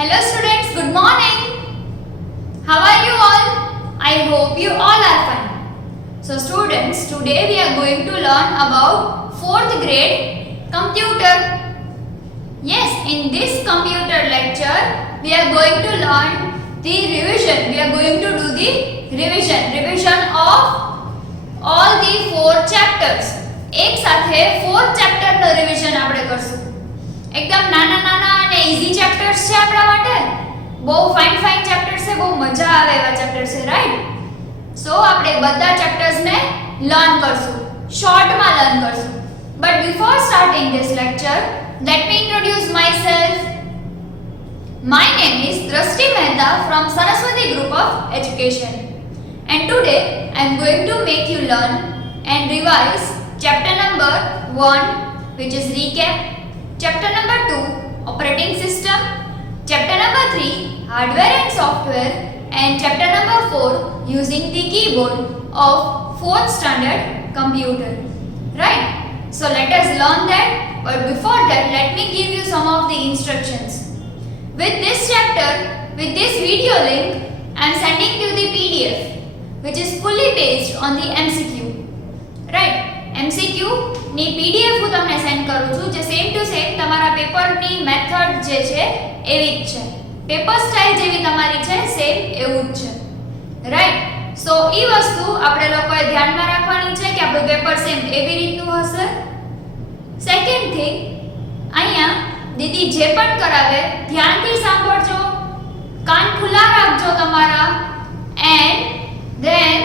Hello students, good morning. How are you all? I hope you all are fine. So students, today we are going to learn about 4th grade computer. Yes, in this computer lecture, we are going to learn the revision. We are going to do the revision of all the 4 chapters. એક સાથે 4 chapter નો revision આપણે કરશું. એકદમ નાના નાના અને easy chapters છે આપણા માટે. બહુ ફાઇન ચેપ્ટર્સ છે, બહુ મજા આવે એવા ચેપ્ટર્સ છે, રાઈટ? સો આપણે બધા ચેપ્ટર્સ ને લર્ન કરશું, શોર્ટ માં લર્ન કરશું. But before starting this lecture, let me introduce myself. My name is Drashti Mehta from Saraswati Group of Education, and today I am going to make you learn and revise chapter number 1, which is recap, chapter number 2, operating system, chapter number 3, hardware and software, and chapter number 4, using the keyboard of 4th standard computer. Right? So let us learn that, but before that let me give you some of the instructions. With this chapter, with this video link, I am sending you the PDF, which is fully based on the MCQ. Right? MCQ ની PDF હું તમને send કરું છું, જે same to same તમારા પેપરની method જે છે એવી જ છે. પેપર સ્ટાઇલ જેવી તમારી છે સેમ એવું જ છે. રાઈટ? સો ઈ વસ્તુ આપણે લોકોએ ધ્યાનમાં રાખવાની છે કે આપણું પેપર સેમ એવી રીતનું હશે. સેકન્ડ થિંગ, અહીંયા દીદી જે પણ કરાવે ધ્યાનથી સાંભળજો, કાન ખુલ્લા રાખજો તમારા, and then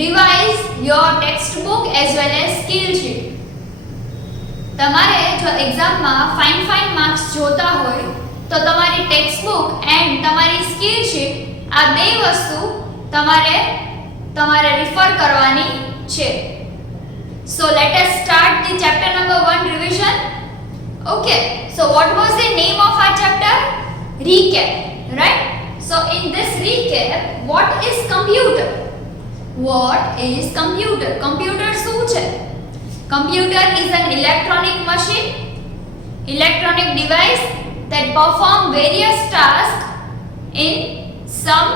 revise your textbook as well as skill sheet. તમારે જો એક્ઝામમાં ફાઇન માર્ક્સ જોતા હોય તો તમારી ટેક્સ્ટબુક એન્ડ તમારી સ્કિલ શીટ આ બે વસ્તુ તમારે રિફર કરવાની છે. So let us start the chapter number 1 revision. Okay, so what was the name of our chapter? Recap, right? So in this recap, what is computer? What is computer? Computer શું છે? Computer is an electronic machine, electronic device that perform various tasks in some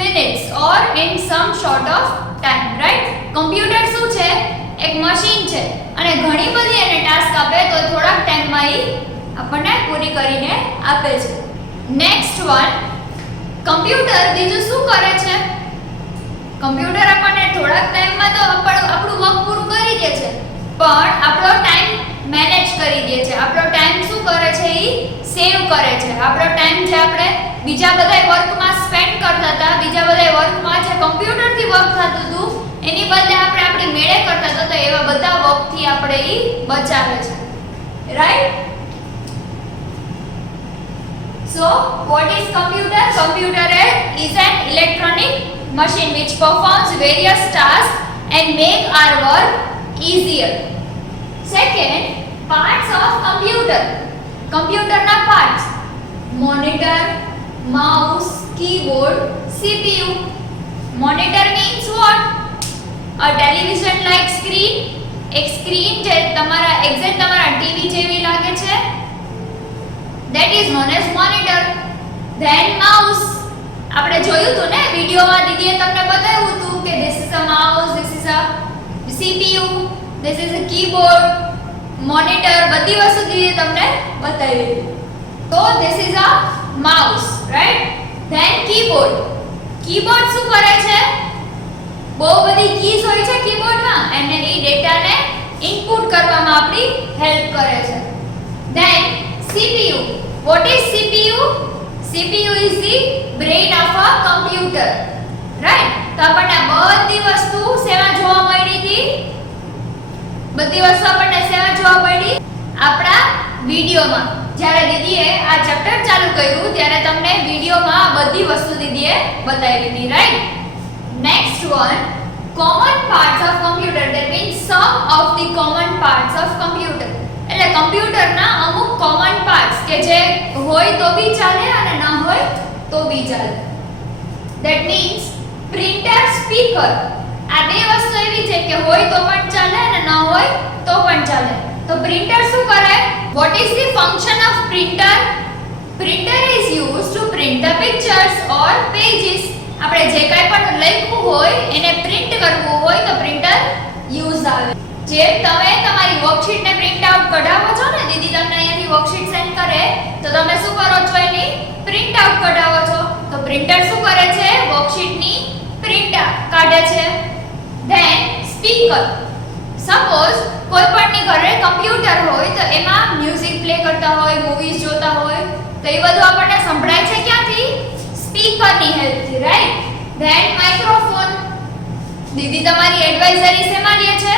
minutes or in some short of time, right? Computer શું છે? એક machine છે અને ઘણી બધી એને ટાસ્ક આપે તો થોડાક ટાઈમમાં ઈ આપણને પૂરી કરીને આપે છે. નેક્સ્ટ વન, કમ્પ્યુટર બીજું શું કરે છે? કમ્પ્યુટર આપણને થોડાક ટાઈમમાં તો આપણું વર્ક પૂરું કરી દે છે, પણ આપણો ટાઈમ મેનેજ કરી દે છે. આપણો ટાઈમ શું કરે છે? ઈ સેવ કરે છે. આપણો ટાઈમ જે આપણે બીજા બધા વર્કમાં સ્પેન્ડ કરતા હતા, બીજા બધા વર્કમાં જે કમ્પ્યુટરથી વર્ક થતું હતું એની બદલે આપણે આપણી મેળે કરતા હતા, તો એવા બધા વર્કથી આપણે ઈ બચાવે છે. Right? So what is computer? Computer is an electronic machine which performs various tasks and make our work easier. Second, parts of computer. Computer na parts: monitor, mouse, keyboard, CPU. Monitor means what? A television like screen. એક screen જે તમારા exact તમારા TV જેવી લાગે છે, that is known as monitor. Then mouse. આપણે જોયું હતું ને વિડિયોમાં, દીદીએ તમને બતાવ્યું હતું કે this is a mouse, this is a CPU, this is a keyboard, monitor, બધી વસ્તુ દીદીએ તમને બતાવી હતી. તો this is a mouse, right? Then keyboard. keyboard શું કરે છે? બહુ બધી કીઝ હોય છે કીબોર્ડમાં અને એ ડેટાને ઇનપુટ કરવામાં આપણી હેલ્પ કરે છે. Then CPU. What is CPU? CPU is the brain of a computer, right? તો આપણને બધી વસ્તુ સેવા જોવા મળી હતી, બધી વસ્તુ આપણને સેવા જોવા મળી આપણા વિડિયોમાં. જ્યારે દીદીએ આ ચેપ્ટર ચાલુ કર્યું ત્યારે તમને વિડિયોમાં બધી વસ્તુ દીદીએ બતાવી હતી, right? Next one, common parts of computer. That means some of the common parts of computer. એટલે કમ્પ્યુટરના અમુક કોમન પાર્ટ્સ કે જે હોય તો બી ચાલે અને ના હોય તો બી ચાલે. That means printer, speaker. આ બે વસ્તુ એવી છે કે હોય તો પણ ચાલે અને ના હોય તો પણ ચાલે. તો પ્રિન્ટર શું કરે? What is the function of printer? Printer is used to print the pictures or pages. આપણે જે કાંઈ પણ લખ્યું હોય એને પ્રિન્ટ કરવું હોય તો પ્રિન્ટર યુઝ આવે. જેમ તમે તમારી વર્કશીટ ને પ્રિન્ટ આઉટ કઢાવો છો ને, દીદી તમને અહીંયાથી વર્કશીટ સેન્ડ કરે તો તમે શું કરો છો, એની પ્રિન્ટ આઉટ કઢાવો છો. તો પ્રિન્ટર શું કરે છે, વર્કશીટ ની પ્રિન્ટ કાઢે છે. Than speaker. સપોઝ કોઈ પણની ઘરે કમ્પ્યુટર હોય તો એમાં મ્યુઝિક પ્લે કરતા હોય, મૂવીઝ જોતા હોય તો એ બધું આપણને સંભળાય છે ક્યાંથી, સ્પીકરની હેલ્પથી, રાઈટ. Then microphone. દીદી તમારી એડવાઇઝરી શેમાં લે છે,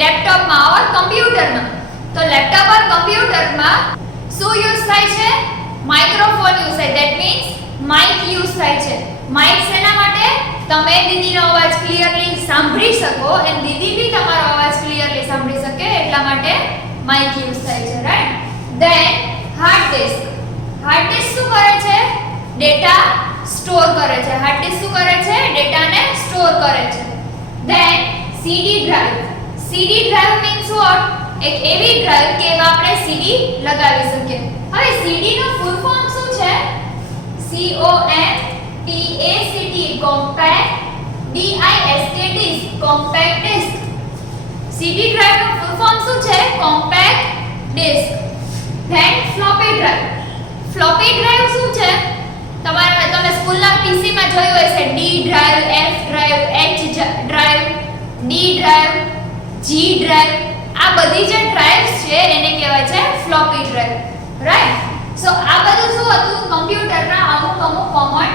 લેપટોપમાં ઓર કમ્પ્યુટરમાં. તો લેપટોપ ઓર કમ્પ્યુટરમાં શું યુઝ થાય છે, માઇક્રોફોન યુઝ થાય. ધેટ મીન્સ માઇક યુઝ થાય છે. માઇક શેના માટે, તમે દીદીનો અવાજ ક્લિયરલી સાંભળી શકો અને દીદી બી તમારો અવાજ ક્લિયરલી સાંભળી શકે એટલા માટે માઇક યુઝ થાય છે, right. Then hard disk. Hard disk શું કરે છે, ડેટા સ્ટોર કરે છે. હાર્ડ ડિસ્ક શું કરે છે, ડેટાને સ્ટોર કરે છે. Then CD drive. CD drive means what, એક એવી ડ્રાઈવ કે એમાં આપણે સીડી લગાવી શકીએ. હવે સીડી નું ફૂલ ફોર્મ શું છે, COMPACT, compact, DISK, disk, compact disk. CD drive નું ફૂલ ફોર્મ શું છે, compact disk. Then floppy drive. Floppy drive શું છે, તમે સ્કૂલના પીસી માં જોયું હશે, D drive, F drive, H drive, D drive, G drive. આ બધી જે ડ્રાઈવ્સ છે એને કહેવાય છે ફ્લોપી ડ્રાઈવ, રાઈટ. સો આ બધું શું હતું, કમ્પ્યુટરના અમુક કોમન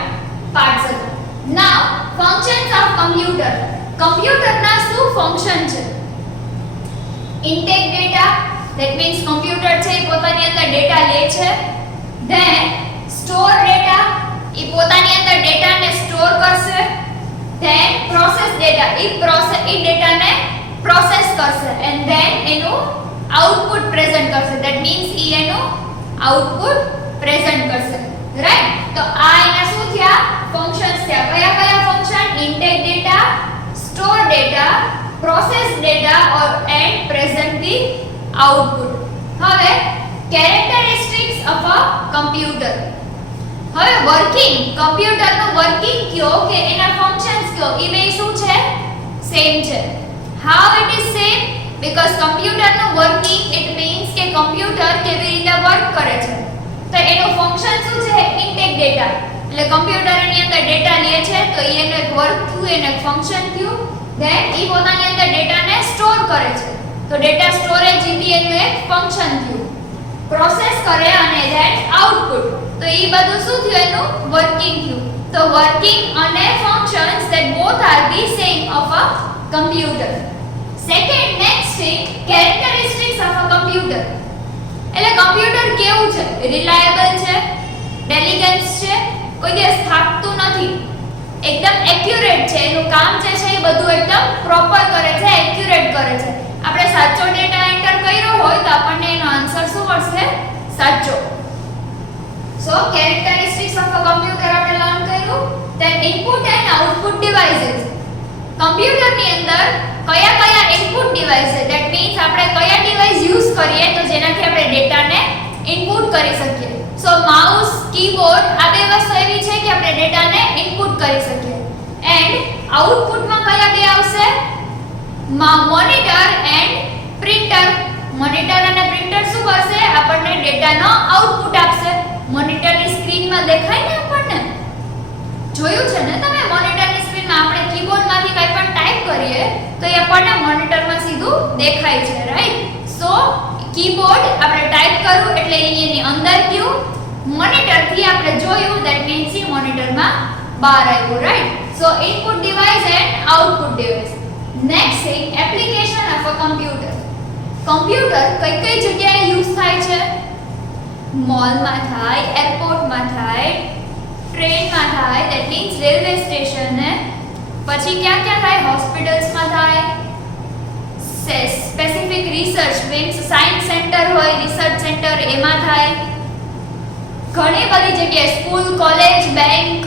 પાર્ટ્સ હતા. નાઉ ફંક્શન્સ ઓફ કમ્પ્યુટર. કમ્પ્યુટરના શું ફંક્શન છે, intake data. That means computer છે એ પોતાની અંદર ડેટા લે છે. ધેન સ્ટોર ડેટા, એ પોતાની અંદર ડેટાને સ્ટોર કરશે. ધેન પ્રોસેસ ડેટા, એ ડેટાને પ્રોસેસ કરશે એન્ડ ધેન એનું આઉટપુટ પ્રેઝન્ટ કરશે. ધેટ મીન્સ ઈ એનું આઉટપુટ પ્રેઝન્ટ કરશે, રાઈટ. તો આ એના શું થયા, ફંક્શન્સ થયા. કયા કયા function, intake data, store data, process data or and present the output. હવે કેરેક્ટરિસ્ટિક્સ ઓફ અ કમ્પ્યુટર. હવે વર્કિંગ, કમ્પ્યુટરનું વર્કિંગ કયો કે એના ફંક્શન્સ કયો, એ બે શું છે, સેમ છે. How it is same, because કમ્પ્યુટરનું વર્કિંગ ઇટ મીન્સ કે કમ્પ્યુટર કેવી રીતે વર્ક કરે છે. તો એનું ફંક્શન શું છે, ઇન્ટેક ડેટા. એટલે કમ્પ્યુટર એની અંદર ડેટા લે છે તો એનું એક વર્ક થયું, એનું એક ફંક્શન થયું. ધેન એ પોતાની અંદર ડેટાને સ્ટોર કરે છે તો ડેટા સ્ટોરેજ બી એનું એક ફંક્શન થયું. પ્રોસેસ કરે અને ધેન આઉટપુટ, તો એ બધું શું થયું, એનું વર્કિંગ થયું. તો વર્કિંગ અને functions that both are the same of a computer. Second next thing, characteristics of a computer. એટલે કમ્પ્યુટર કેવું છે, રિલાયેબલ છે, ડેલિગન્સ છે, કોઈ દિવસ થાકતું નથી, એકદમ એક્યુરેટ છે, એનું કામ જે છે એ બધું એકદમ પ્રોપર કરે છે, એક્યુરેટ કરે છે. આપણે સાચો ડેટા એન્ટર કર્યો હોય તો આપણને એનો આન્સર શું મળશે, સાચો. So characteristics of a computer આપણે લર્ન કર્યું. Then input and output devices. કમ્પ્યુટરની અંદર કયા કયા ઇનપુટ ડિવાઇસ છે, ધેટ મીન્સ આપણે કયા ડિવાઇસ યુઝ કરીએ તો જેનાથી આપણે ડેટાને ઇનપુટ કરી શકીએ. સો માઉસ, કીબોર્ડ, આ બે વસ્તુ એવી છે કે આપણે ડેટાને ઇનપુટ કરી શકીએ. એન્ડ આઉટપુટમાં કયા બે આવશે, મોનિટર એન્ડ પ્રિન્ટર. મોનિટર અને પ્રિન્ટર શું કરશે, આપણને ડેટાનો આઉટપુટ આપશે. મોનિટરની સ્ક્રીનમાં દેખાય ને આપણને, જોયું છે ને તમે, મોનિટરની સ્ક્રીનમાં આપણે કીબોર્ડમાંથી કંઈ પણ ટાઈપ કરીએ તો એ આપણને મોનિટરમાં સીધું દેખાય છે, રાઈટ. સો કીબોર્ડ આપણે ટાઈપ કરવું એટલે એની અંદર ગયું, મોનિટરથી આપણે જોયું, ધેટ મીન્સ એ મોનિટરમાં બહાર આવ્યું, right. So input device and output device. Next thing, application of a computer. Computer કઈ કઈ જગ્યાએ યુઝ થાય છે, મોલમાં થાય, એરપોર્ટમાં થાય, ટ્રેનમાં થાય, ધેટ મીન્સ રેલવે સ્ટેશન ને, પછી ક્યાં ક્યાં થાય, હોસ્પિટલ્સમાં થાય, specific research means science centre હોય, રિસર્ચ સેન્ટર એમાં થાય, ઘણી બધી જગ્યાએ school, college, bank,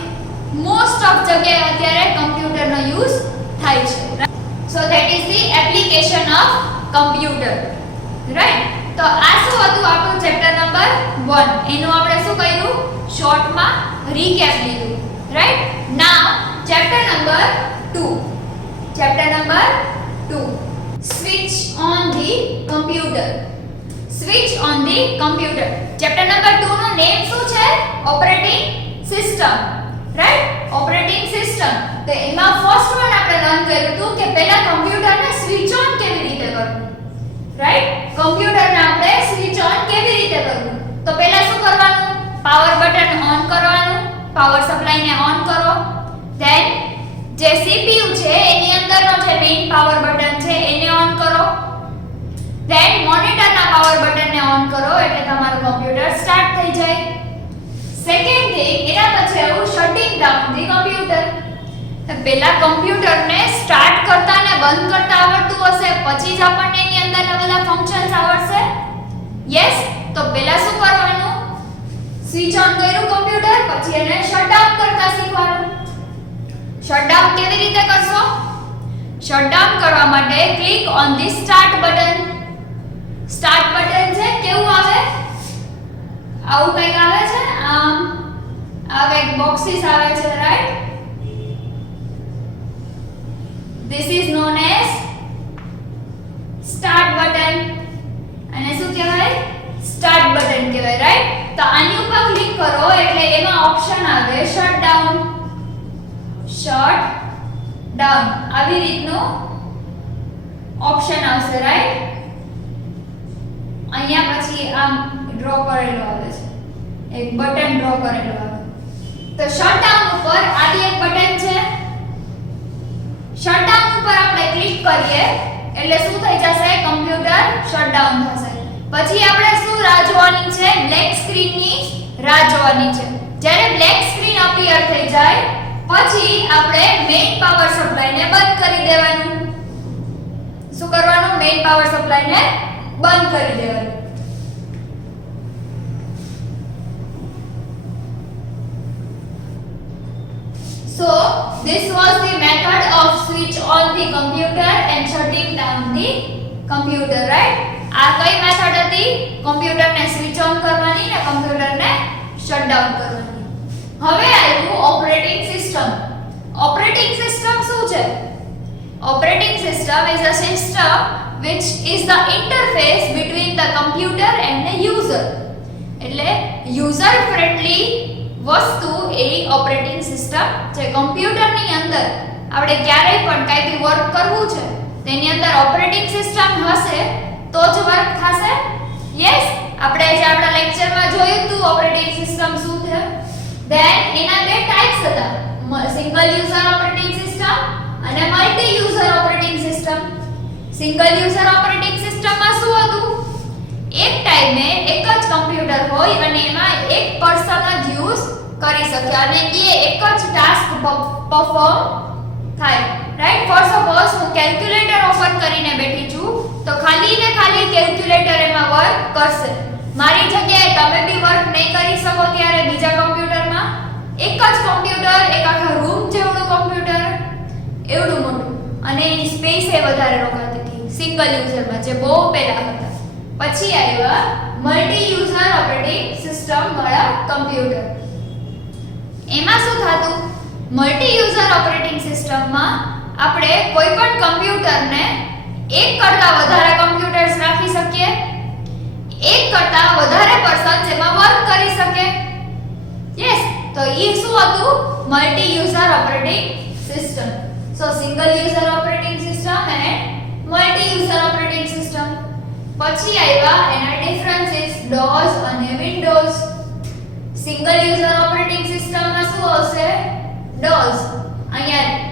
most of જગ્યાએ અત્યારે કમ્પ્યુટરનો યુઝ થાય છે. So that is the application of computer, right. તો આ શું હતું આપણું ચેપ્ટર નંબર 1 એનું આપણે શું કર્યું શોર્ટમાં રીકેપ લીધું right now chapter number 2 chapter number 2 switch on the computer switch on the computer chapter number 2 નું નેમ શું છે operating system right operating system તો એમાં ફર્સ્ટ વન આપણે લર્ન કર્યું હતું કે પહેલા કમ્પ્યુટરને સ્વિચ ઓન કેવી રીતે કરવું રાઈટ કમ્પ્યુટરને આપણે સ્વિચ ઓન કેવી રીતે કરવું તો પહેલા શું કરવાનું પાવર બટન ઓન કરવાનું પાવર સપ્લાયને ઓન કરો ધેન જે CPU છે એની અંદરનો જે મેઇન પાવર બટન છે એને ઓન કરો ધેન મોનિટરના પાવર બટનને ઓન કરો એટલે તમારું કમ્પ્યુટર સ્ટાર્ટ થઈ જાય સેકન્ડ થિંગ એના પછી આવું શટિંગ ડાઉન ધી કમ્પ્યુટર પહેલા કમ્પ્યુટરને સ્ટાર્ટ કરતા ને બંધ કરતા આવડતું હશે પછી જ આપણને એની અંદરના બધા ફંક્શન્સ આવડશે યસ તો પહેલા શું કરવાનું સ્વિચ ઓન કર્યું કમ્પ્યુટર પછી એને શટ ડાઉન કરતા શીખવાનું શટ ડાઉન કેવી રીતે કરશો શટ ડાઉન કરવા માટે click on the start button છે કેવું આવે આવું કંઈક આવે છે આમ આવે એક બોક્સીસ આવે છે right This is known as start button અને શું કહેવાય start button કહેવાય રાઈટ તો આની ઉપર ક્લિક કરો એટલે એમાં ઓપ્શન આવે શટ ડાઉન આવી રીતનું ઓપ્શન આવશે રાઈટ અહીંયા પછી આમ ડ્રો કરેલો આવે છે એક બટન ડ્રો કરેલો આવે તો શટ ડાઉન ઉપર આની એક બટન છે શટડાઉન ઉપર આપણે ક્લિક કરીએ એટલે શું થઈ જશે કમ્પ્યુટર શટડાઉન થશે પછી આપણે શું રાહ જોવાની છે બ્લેક સ્ક્રીનની રાહ જોવાની છે જ્યારે બ્લેક સ્ક્રીન અપીયર થઈ જાય પછી આપણે મેઇન પાવર સપ્લાયને બંધ કરી દેવાનું શું કરવાનું મેઇન પાવર સપ્લાયને બંધ કરી દેવાનું So this was the method of switch on the computer and shutting down the computer, right? આ કઈ મેથડ હતી કમ્પ્યુટરને સ્વિચ ઓન કરવાની અને કમ્પ્યુટરને શટ ડાઉન કરવાની હવે આવ્યું ઓપરેટિંગ સિસ્ટમ ઓપરેટિંગ સિસ્ટમ શું છે operating system is a system which is the interface between the computer and the user એટલે યુઝર ફ્રેન્ડલી વસ્તુ એ ઓપરેટિંગ સિસ્ટમ જે કમ્પ્યુટરની અંદર આપણે ક્યારેય પણ કંઈ બી વર્ક કરવું છે તેની અંદર ઓપરેટિંગ સિસ્ટમ હશે તો જ વર્ક થશે યસ આપણે જે આપણા લેક્ચરમાં જોયું હતું ઓપરેટિંગ સિસ્ટમ શું છે ધેન એના બે ટાઇપ્સ હતા સિંગલ યુઝર ઓપરેટિંગ સિસ્ટમ અને multi user operating system single user operating સિસ્ટમમાં શું હતું એક ટાઈમે એક જ કમ્પ્યુટર હોય અને એમાં એક પર્સન જ યુઝ કરી શકે અને એ એક જ ટાસ્ક પરફોર્મ થાય રાઈટ ફોર સપોઝ હું કેલ્ક્યુલેટર ઓપન કરીને બેઠી છું તો ખાલી ને ખાલી કેલ્ક્યુલેટર એમાં વર્ક કરશે મારી જગ્યાએ તમે બી વર્ક નહીં કરી શકો ત્યારે બીજા કમ્પ્યુટરમાં એક જ કમ્પ્યુટર એક આખા રૂમ જેવડું કમ્પ્યુટર એવડું મોટું અને એની સ્પેસ એ વધારે રોકાતી હતી સિંગલ યુઝરમાં જે બહુ પહેલા હતા પછી આવ્યા મલ્ટી યુઝર ઓપરેટિંગ સિસ્ટમ વાળા કમ્પ્યુટર એમાં શું થતું મલ્ટી યુઝર ઓપરેટિંગ સિસ્ટમમાં આપણે કોઈ પણ કમ્પ્યુટરને એક કરતા વધારે કમ્પ્યુટર્સ રાખી શકીએ એક કરતા વધારે પર્સન્સ એમાં વર્ક કરી શકે યસ તો એ શું હતું મલ્ટી યુઝર ઓપરેટિંગ સિસ્ટમ સો સિંગલ યુઝર ઓપરેટિંગ સિસ્ટમ અને મલ્ટી યુઝર ઓપરેટિંગ સિસ્ટમ પછી આવ્યા એના ડિફરન્સીસ DOS અને વિન્ડોઝ સિંગલ યુઝર ઓપરેટિંગ સિસ્ટમમાં શું આવશે DOS અહીંયા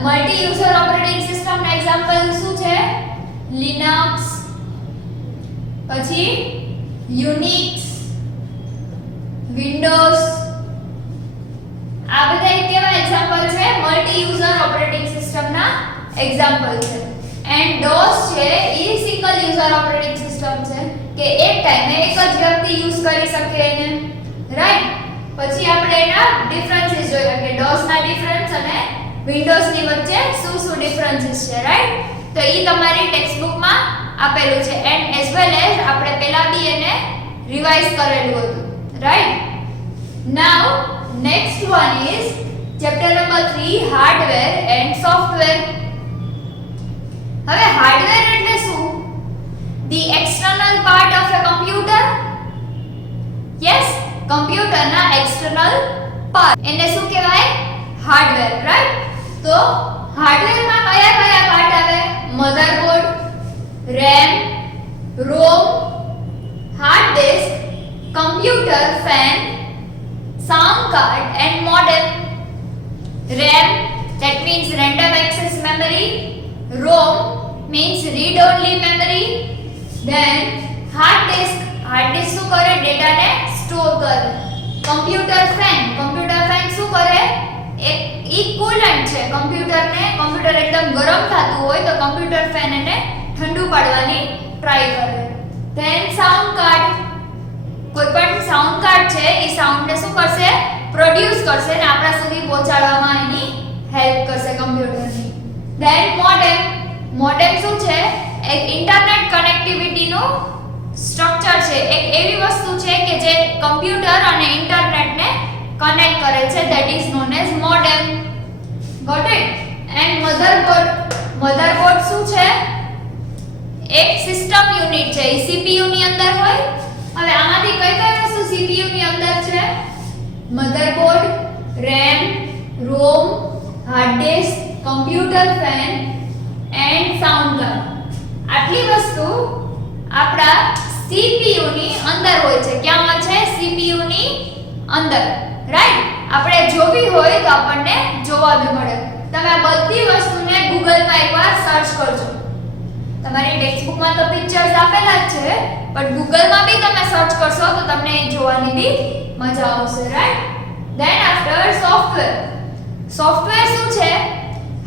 મલ્ટી યુઝર ઓપરેટિંગ સિસ્ટમના એક્ઝામ્પલ શું છે લિનક્સ પછી યુનિક્સ વિન્ડોઝ આ બધા કેવા એક્ઝામ્પલ છે મલ્ટી યુઝર ઓપરેટિંગ સિસ્ટમના એક્ઝામ્પલ છે એન્ડ DOS છે એ સિંગલ યુઝર ઓપરેટિંગ સિસ્ટમ છે કે એક ટાઈમે એક જ વ્યક્તિ યુઝ કરી શકે એને રાઈટ પછી આપણે એના ડિફરન્સીસ જોયા કે DOS ના ડિફરન્સ અને વિન્ડોઝ ની વચ્ચે શું ડિફરન્સીસ છે રાઈટ તો એ તમારી ટેક્સ્ટ બુકમાં આપેલું છે એન્ડ એઝ વેલ એઝ આપણે પહેલા બી એને રિવાઇઝ કરેલું હતું, right? Now next one is chapter number 3 hardware and software. હવે હાર્ડવેર એટલે શું? The external part of a computer. Yes, કમ્પ્યુટરના એક્સટર્નલ પાર્ટ એને શું કહેવાય? Hardware, right? તો હાર્ડવેરમાં કયા કયા પાર્ટ આવે? Motherboard, RAM, ROM, hard disk, computer fan, sound card and modem. RAM that means random access memory, ROM means read only memory, then hard disk શું કરે? ડેટાને સ્ટોર કરે. કમ્પ્યુટર ફેન શું કરે? એક કુલન્ટ છે. કમ્પ્યુટર એકદમ ગરમ થતું હોય તો કમ્પ્યુટર ફેન એને ઠંડુ પાડવાની ટ્રાય કરે. then સાઉન્ડ કાર્ડ, કોઈ પણ સાઉન્ડ કાર્ડ છે એ સાઉન્ડને શું કરશે? પ્રોડ્યુસ કરશે અને આપણા સુધી પહોંચાડવામાં એની હેલ્પ કરશે કમ્પ્યુટરની. then મોડેમ શું છે? એક ઇન્ટરનેટ કનેક્ટિવિટીનું સ્ટ્રક્ચર છે. એક એવી વસ્તુ છે કે જે કમ્પ્યુટર અને ઇન્ટરનેટને કનેક્ટ કરે છે, that is known as modem. Got it? And motherboard શું છે? એક સિસ્ટમ યુનિટ છે. એ CPU ની અંદર હોય. હવે આમાંથી કઈ વસ્તુ CPU ની અંદર છે? Motherboard, RAM, ROM, hard disk, computer fan and sound card. આટલી વસ્તુ આપણા CPU ની અંદર હોય છે. ક્યાં છે? CPU ની અંદર, રાઈટ? આપણે જોવી હોય તો આપણને જોવા બી મળે. તમે આ બધી વસ્તુને ગૂગલમાં એકવાર સર્ચ કરજો. તમારી ટેક્સ્ટબુકમાં તો પિક્ચર્સ આપેલા જ છે, પણ ગૂગલમાં બી તમે સર્ચ કરશો તો તમને જોવાની બી મજા આવશે, રાઈટ? ધેન આફ્ટર સોફ્ટવેર શું છે?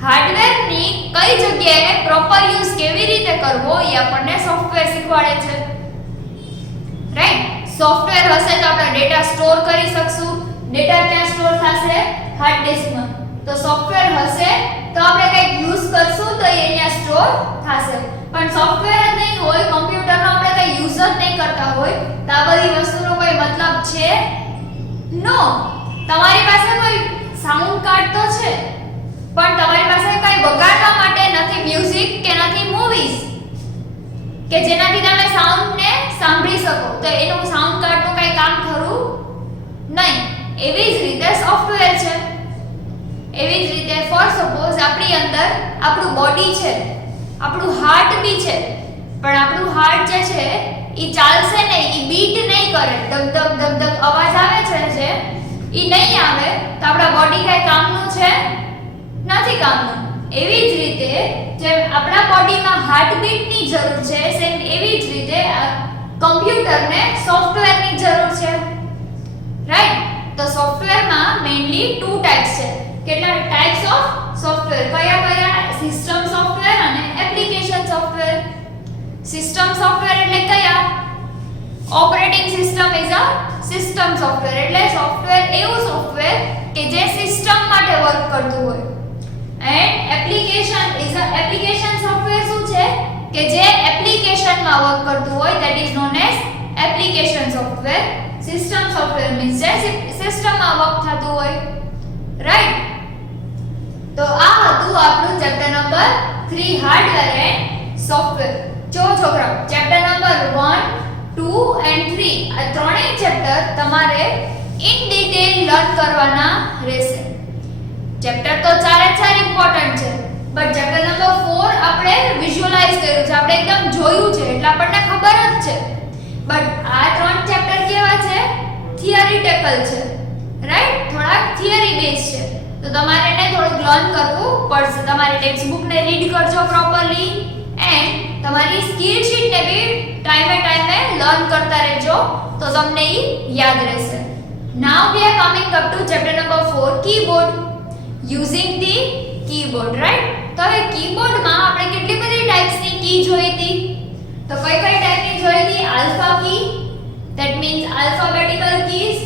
હાર્ડવેરની કઈ જગ્યાએ પ્રોપર યુઝ કેવી રીતે કરવો એ આપણને સોફ્ટવેર શીખવાડે છે, રાઈટ? સોફ્ટવેર હશે તો આપણે ડેટા સ્ટોર કરી શકશું. ડેટા ક્યાં સ્ટોર થશે? હાર્ડ ડિસ્કમાં. તો સોફ્ટવેર હશે તો આપણે કંઈક યુઝ કરશું તો એ અહીંયા સ્ટોર થશે. પણ સોફ્ટવેર જ નહીં હોય, કમ્પ્યુટરનો આપણે કંઈ યુઝ જ નહીં કરતા હોય તો આ બધી વસ્તુનો કોઈ મતલબ છે? નો. તમારી પાસે કોઈ સાઉન્ડ કાર્ડ તો છે, પણ તમારી પાસે કંઈ વગાડવા માટે નથી, મ્યુઝિક કે નથી મૂવીઝ કે જેનાથી તમે સાઉન્ડને સાંભળી શકો, તો એનું સાઉન્ડ કાર્ડનું કંઈ કામ ખરું નહીં. એવી જ રીતે સોફ્ટવેર છે. એવી જ રીતે ફોર સપોઝ આપણી અંદર આપણું બોડી છે, આપણું હાર્ટ બી છે, પણ આપણું હાર્ટ જે છે એ ચાલશે નહીં, એ બીટ નહીં કરે, ધક ધક ધક ધક અવાજ આવે છે જે એ નહીં આવે તો આપણા બોડી કઈ કામનું છે? નથી કામનું. એવી જ રીતે જેમ આપણા બોડીમાં હાર્ટબીટની જરૂર છે, સેમ એવી જ રીતે કમ્પ્યુટરને સોફ્ટવેરની જરૂર છે, રાઈટ? તો સોફ્ટવેરમાં મેઇનલી 2 ટાઈપ્સ છે. કેટલા ટાઈપ્સ ઓફ સોફ્ટવેર? કયા? સિસ્ટમ સોફ્ટવેર અને એપ્લિકેશન સોફ્ટવેર. સિસ્ટમ સોફ્ટવેર એટલે કયા? Operating system is a system software. એટલે સોફ્ટવેર એવું સોફ્ટવેર કે જે સિસ્ટમ માટે વર્ક કરતું હોય. And application is a application software શું છે? કે જે એપ્લિકેશનમાં વર્ક કરતું હોય, that is known as application software. System software means જે સિસ્ટમમાં વર્ક થતું હોય, રાઈટ? તો આ હતું આપણું chapter number 3 hardware and software. જો છોકરાઓ ચેપ્ટર નંબર 1, 2 એન્ડ 3 આ ત્રણેય ચેપ્ટર તમારે ઇન ડિટેલ લર્ન કરવાના રહેશે. ચેપ્ટર તો 4 ઇમ્પોર્ટન્ટ છે, બટ ચેપ્ટર નંબર 4 આપણે વિઝ્યુઅલાઇઝ કર્યું છે, આપણે એકદમ જોયું છે એટલે આપણને ખબર જ છે. બટ આ 3 ચેપ્ટર કેવા છે? થિયરીટેકલ છે, રાઈટ? થોડાક થિયરી બેઝ છે, તો તમારે એને થોડુંક લર્ન કરવું પડશે. તમારી ટેક્સ્ટબુકને રીડ કરજો પ્રોપરલી એન્ડ તમારી સ્કિલ શીટને બી ટાઈમે લર્ન કરતા રહેજો તો તમને ઈ યાદ રહેશે. Now we are coming up to chapter number 4 keyboard. Using the keyboard, right? તો હવે કીબોર્ડમાં આપણે કેટલી બધી ટાઈપ્સની કી જોઈ હતી. તો કઈ ટાઈપની જોઈ હતી? Alpha key, that means alphabetical keys.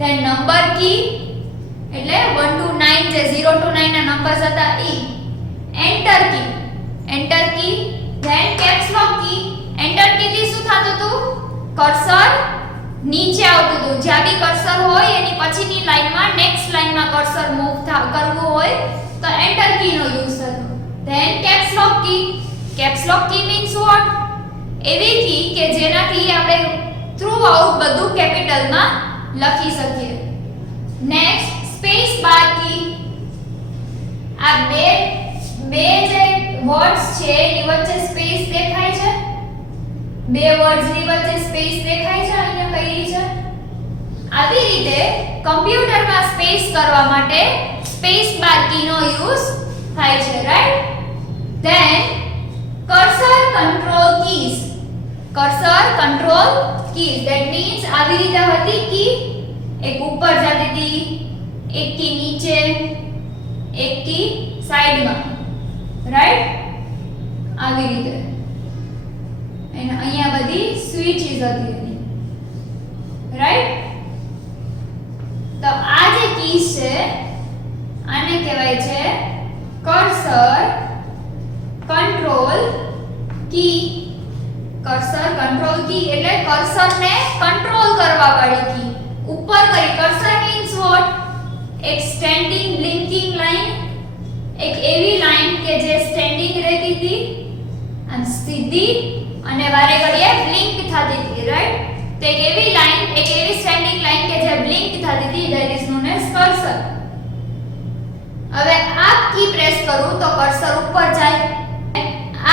Then number key એટલે 1 to 9 જે 0 to 9 ના નંબર્સ હતા ઈ. Enter key, than caps lock કી, કર્સર નીચે આવતું હતું. જ્યાં બી કર્સર હોય એની પછીની લાઈનમાં નેક્સ્ટ લાઈનમાં કર્સર મૂવ કરવું હોય તો એન્ટર કી નો યુઝ થતો. Then caps lock key. Caps lock key means what? એવી કી કે જેનાથી આપણે થ્રુ આઉટ બધું કેપિટલમાં લખી શકીએ. નેક્સ્ટ સ્પેસ બાર કી. આ બે જે વર્ડ્સ છે એની વચ્ચે સ્પેસ દેખાય છે. બે વર્ડ્સ ની વચ્ચે સ્પેસ દેખાય છે અહીંયા કઈ છે. આવી રીતે કમ્પ્યુટરમાં સ્પેસ કરવા માટે સ્પેસ બાર કી નો યુઝ થાય છે, right? Then cursor control keys. Cursor control keys that means આવી રીતે હતી કી, એક ઉપર જતી હતી, એક કી નીચે, એક કી સાઈડમાં, રાઈટ? આવી રીતે. અને અહીંયા બધી સ્વિચીસ હતી એની, રાઈટ? તો આ જે કીઝ છે આને કહેવાય છે કર્સર કંટ્રોલ કી. કર્સર કંટ્રોલ કી એટલે કર્સરને કંટ્રોલ કરવા વાળી કી. ઉપર કરી. Cursor means what? એક સ્ટેન્ડિંગ બ્લિંકિંગ લાઈન, એક એવી લાઈન કે જે સ્ટેન્ડિંગ રહેતી હતી અને સીધી અને વારે ઘડીએ બ્લિંક થતી હતી, રાઈટ? તો એક એવી લાઈન, એક એવી સ્ટેન્ડિંગ લાઈન કે જે બ્લિંક થતી હતી, that is known as cursor. હવે આ કી પ્રેસ કરું તો કર્સર ઉપર જાય,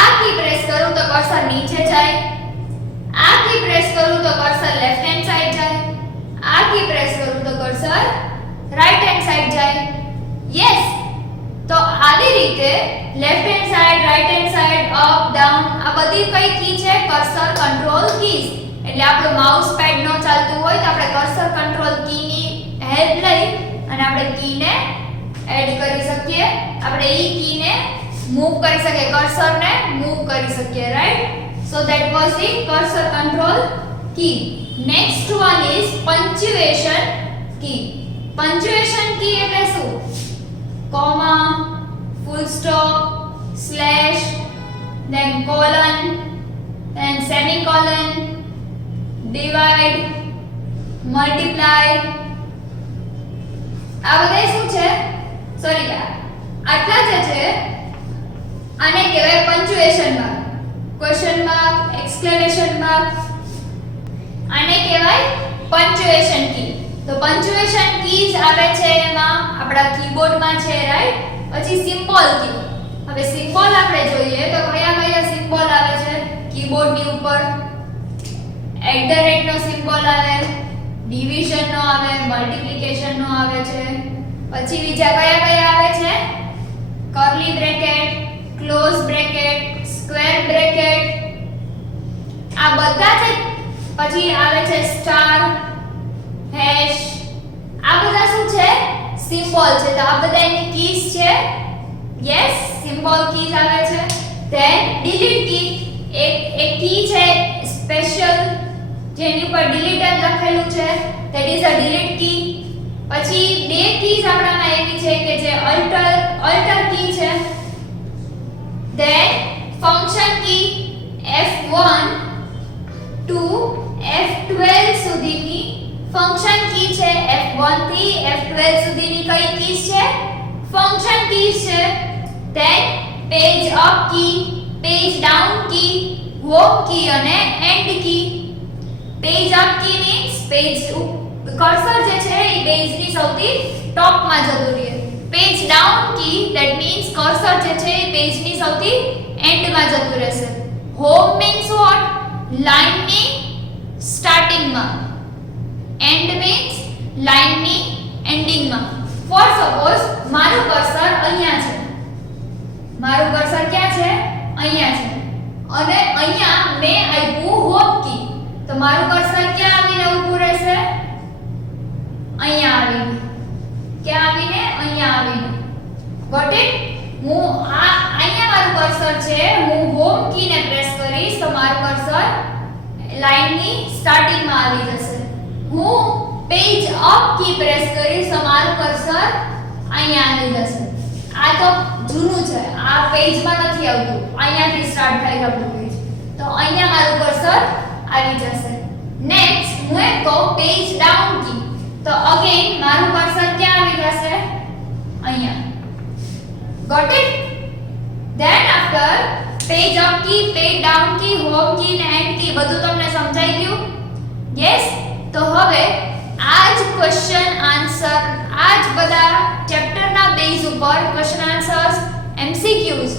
આ કી પ્રેસ કરું તો કર્સર નીચે જાય, આ કી પ્રેસ કરું તો કર્સર લેફ્ટ હેન્ડ સાઈડ જાય, આ કી પ્રેસ કરું તો કર્સર રાઈટ હેન્ડ સાઈડ જાય. યસ. તો આવી રીતે left hand side, right hand side, up down આ બધી કઈ કી છે? Cursor control keys. એટલે આપણું માઉસ પેડ નો ચાલતું હોય તો આપણે કર્સર કંટ્રોલ કી ની હેલ્પ લઈ અને આપણે કી ને એડ કરી શકીએ. આપણે ઈ કી ને મૂવ કરી શકીએ, કર્સર ને મૂવ કરી શકીએ, right? So that was the cursor control key. Next one is punctuation key. Punctuation key એટલે શું? Comma, full stop, slash, then colon, then semicolon, divide, multiply. આ બધા શું છે? સોરી, આટલા જે છે આને કહેવાય punctuation mark. Question mark, exclamation mark, આને કહેવાય પંક્ચ્યુએશન કી. તો પંક્ચ્યુએશન કીઝ આવે છે એમાં આપણા કીબોર્ડમાં છે, રાઈટ? પછી સિમ્બોલ કી. હવે સિમ્બોલ આપણે જોઈએ તો કયા કયા સિમ્બોલ આવે છે કીબોર્ડની ઉપર? @ નો સિમ્બોલ આવે, ડિવિઝન નો આવે, મલ્ટીપ્લિકેશન નો આવે છે. પછી બીજા કયા કયા આવે છે? Curly bracket, close bracket, square bracket. આ બધા છે. પછી આવે છે સ્ટાર, હેશ. આ બધા શું છે? સિમ્બોલ છે. તો આ બધા એની કીઝ છે. યસ, સિમ્બોલ કીઝ આવે છે. ધેન ડિલીટ કી. એક કી છે સ્પેશિયલ જેની ઉપર ડિલીટ લખેલું છે, ધેટ ઇઝ અ ડિલીટ કી. પછી બે કીઝ આપણામાં એવી છે કે જે અલ્ટર કી છે. Than function key F1 to F12 સુધીની ફંક્શન કી છે. F1 થી F12 સુધીની કઈ કીઝ છે? ફંક્શન કીઝ છે. Then page up key, page down key, home key અને end key. Page up key means page cursor જે છે એ પેજની સૌથી ટોપમાં જતું રહે. Page down key that means cursor જે છે એ પેજની સૌથી એન્ડમાં જતું રહેશે. Home means what? લાઈનની સ્ટાર્ટિંગમાં. એન્ડ મીન્સ લાઈનની એન્ડિંગમાં. ફોર સપોઝ મારું કર્સર અહીંયા છે. મારું કર્સર ક્યાં છે? અહીંયા છે. અને અહીંયા મેં આપ્યું હોમ કી. તો મારું કર્સર ક્યાં આવીને ઊભું રહેશે? અહીંયા આવીને. ક્યાં આવીને? અહીંયા આવીને. Got it? હું અહીંયા મારું કર્સર છે, હું હોમ કીને પ્રેસ કરીશ તો મારું કર્સર લાઈનની સ્ટાર્ટિંગમાં આવી જશે. હું પેજ અપ કી પ્રેસ કરીશ તો મારું કર્સર અહીંયા આવી જશે. આ તો જૂનું છે, આ પેજમાં નથી આવતું, અહીંયાથી સ્ટાર્ટ થાય છે આપણું પેજ. તો અહીંયા મારું કર્સર આવી જશે. નેક્સ્ટ હું એક કહું પેજ ડાઉન કી, તો અગેન મારું કર્સર ક્યાં આવી જશે? અહીંયા. Got it? Then after page up key, page down key, home key ને એન્ડ કી બધું તમને સમજાઈ ગયું? યસ. તો હવે આ જ ક્વેશ્ચન આન્સર, આ જ બધા ચેપ્ટરના બેઝ ઉપર ક્વેશ્ચન આન્સર્સ, એમસીક્યુઝ,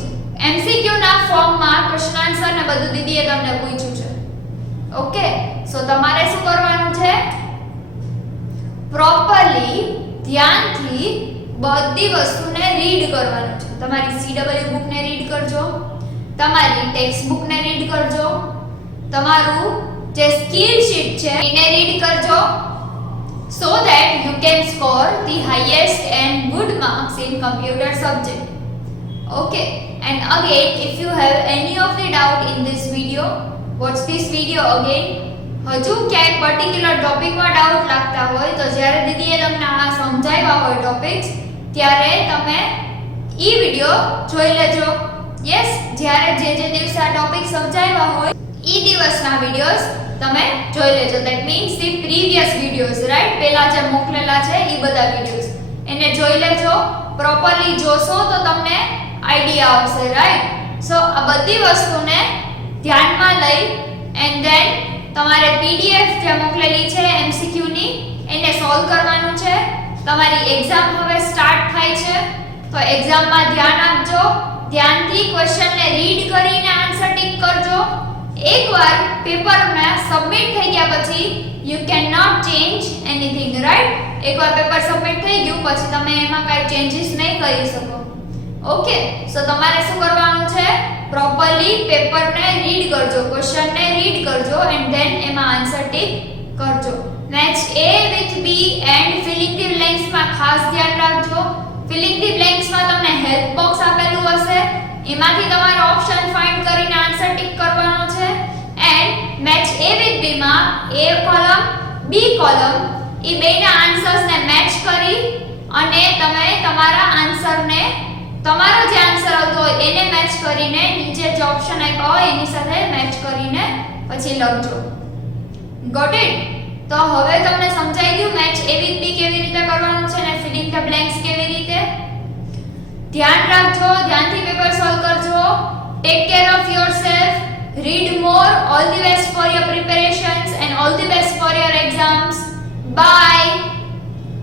એમસીક્યુ ના ફોર્મમાં ક્વેશ્ચન આન્સર ને બધું દીદીએ તમને પૂછ્યું છે. ઓકે, સો તમારે શું કરવાનું છે? પ્રોપરલી ધ્યાનથી બધી વસ્તુને રીડ કરવાનું છે. તમારી CW બુકને રીડ કરજો, તમારી ટેક્સ્ટ બુકને રીડ કરજો, તમારું જે સ્કિલ શીટ છે એને રીડ કરજો, so that you can score the highest and good marks in computer subject. Okay, and again if you have any of the doubt in this video, watch this video again. હજુ ક્યાંય particular ટોપિકમાં doubt લાગતા હોય તો જ્યારે દીદીએ તમને આ સમજાવ્યા હોય ટોપિક્સ ત્યારે તમે ઈ વિડિયો જોઈ લેજો. યસ, જ્યારે જે દિવસે આ ટોપિક સમજાવ્યા હોય ઈ દિવસના વિડિયોઝ તમે જોઈ લેજો. That means the previous videos, right? પહેલા જે મોકલેલા છે ઈ બધા વિડિયોઝ એને જોઈ લેજો. પ્રોપરલી જોશો તો તમને આઈડિયા આવશે, રાઈટ? સો આ બધી વસ્તુને ધ્યાનમાં લઈ એન્ડ ધેન તમારે PDF જે મોકલેલી છે MCQ ની એને સોલ્વ કરવાનું છે. તમારી એક્ઝામ હવે સ્ટાર્ટ થાય છે તો એક્ઝામમાં ધ્યાન આપજો, ધ્યાનથી ક્વેશ્ચનને રીડ કરીને આન્સર ટીક કરજો. એકવાર પેપરમાં સબમિટ થઈ ગયા પછી you can not change anything, right? એકવાર પેપર સબમિટ થઈ ગયું પછી તમે એમાં કાંઈ ચેન્જીસ નહીં કરી શકો. ઓકે, સો તમારે શું કરવાનું છે? પ્રોપરલી પેપરને રીડ કરજો, ક્વેશ્ચનને રીડ કરજો એન્ડ ધેન એમાં આન્સર ટીક કરજો. Match A with B and filling the blanks માં ખાસ ધ્યાન રાખજો. ફિલિંગ ધી બ્લેન્ક્સ માં તમને હેલ્પ બોક્સ આપેલું હશે, એમાંથી તમારે ઓપ્શન ફાઇન્ડ કરીને આન્સર ટીક કરવાનો છે. And match A with B માં A કોલમ B કોલમ એ બેના આન્સર્સને મેચ કરી અને તમે તમારા આન્સરને, તમારો જે આન્સર આવતો હોય એને મેચ કરીને નીચે જે ઓપ્શન આપ્યા હોય એની સાથે મેચ કરીને પછી લખજો. Got it? તો હવે તમને સમજાઈ ગયું મેચ A with B કેવી રીતે કરવાનું છે અને ફિલિંગ ધ બ્લેન્ક્સ કેવી રીતે. ધ્યાન રાખજો, ધ્યાનથી પેપર સોલ્વ કરજો. Take care of yourself, read more. All the best for your preparations and all the best for your exams. Bye.